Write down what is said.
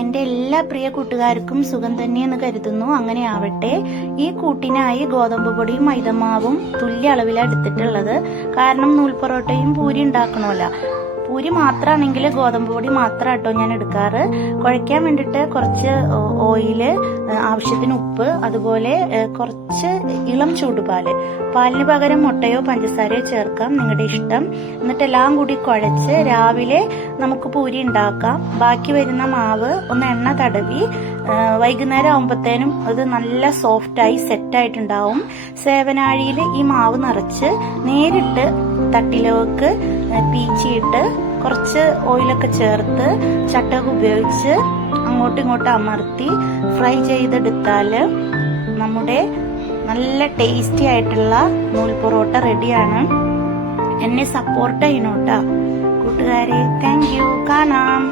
എൻ്റെ എല്ലാ പ്രിയ കൂട്ടുകാർക്കും സുഖം തന്നെയെന്ന് കരുതുന്നു. അങ്ങനെ ആവട്ടെ. ഈ കൂട്ടിനായി ഗോതമ്പ് പൊടിയും മൈദമാവും തുല്യ അളവിലാണ് എടുത്തിട്ടുള്ളത്. കാരണം നൂൽപ്പൊറോട്ടയും പൂരി ഉണ്ടാക്കണമല്ലോ. പൂരി മാത്രമാണെങ്കിൽ ഗോതമ്പ് പൊടി മാത്രം കേട്ടോ ഞാൻ എടുക്കാറ്. കുഴയ്ക്കാൻ വേണ്ടിയിട്ട് കുറച്ച് ഓയില്, ആവശ്യത്തിന് ഉപ്പ്, അതുപോലെ കുറച്ച് ഇളം ചൂടുപാല്. പാലിന് പകരം മുട്ടയോ പഞ്ചസാരയോ ചേർക്കാം, നിങ്ങളുടെ ഇഷ്ടം. എന്നിട്ട് എല്ലാം കൂടി കുഴച്ച് രാവിലെ നമുക്ക് പൂരി ഉണ്ടാക്കാം. ബാക്കി വരുന്ന മാവ് ഒന്ന് എണ്ണ തടവി വൈകുന്നേരം ആകുമ്പോഴത്തേനും അത് നല്ല സോഫ്റ്റായി സെറ്റായിട്ടുണ്ടാവും. സേവനാഴിയിൽ ഈ മാവ് നിറച്ച് നേരിട്ട് തട്ടിലേക്ക് പീച്ചിയിട്ട് കുറച്ച് ഓയിലൊക്കെ ചേർത്ത് ചട്ടക ഉപയോഗിച്ച് അങ്ങോട്ടും ഇങ്ങോട്ടും അമർത്തി ഫ്രൈ ചെയ്തെടുത്താൽ നമ്മുടെ നല്ല ടേസ്റ്റി ആയിട്ടുള്ള നൂൽ പൊറോട്ട റെഡിയാണ്. എന്നെ സപ്പോർട്ട് ചെയ്യണം കേട്ടോ കൂട്ടുകാരെ. Thank you. കാണാം.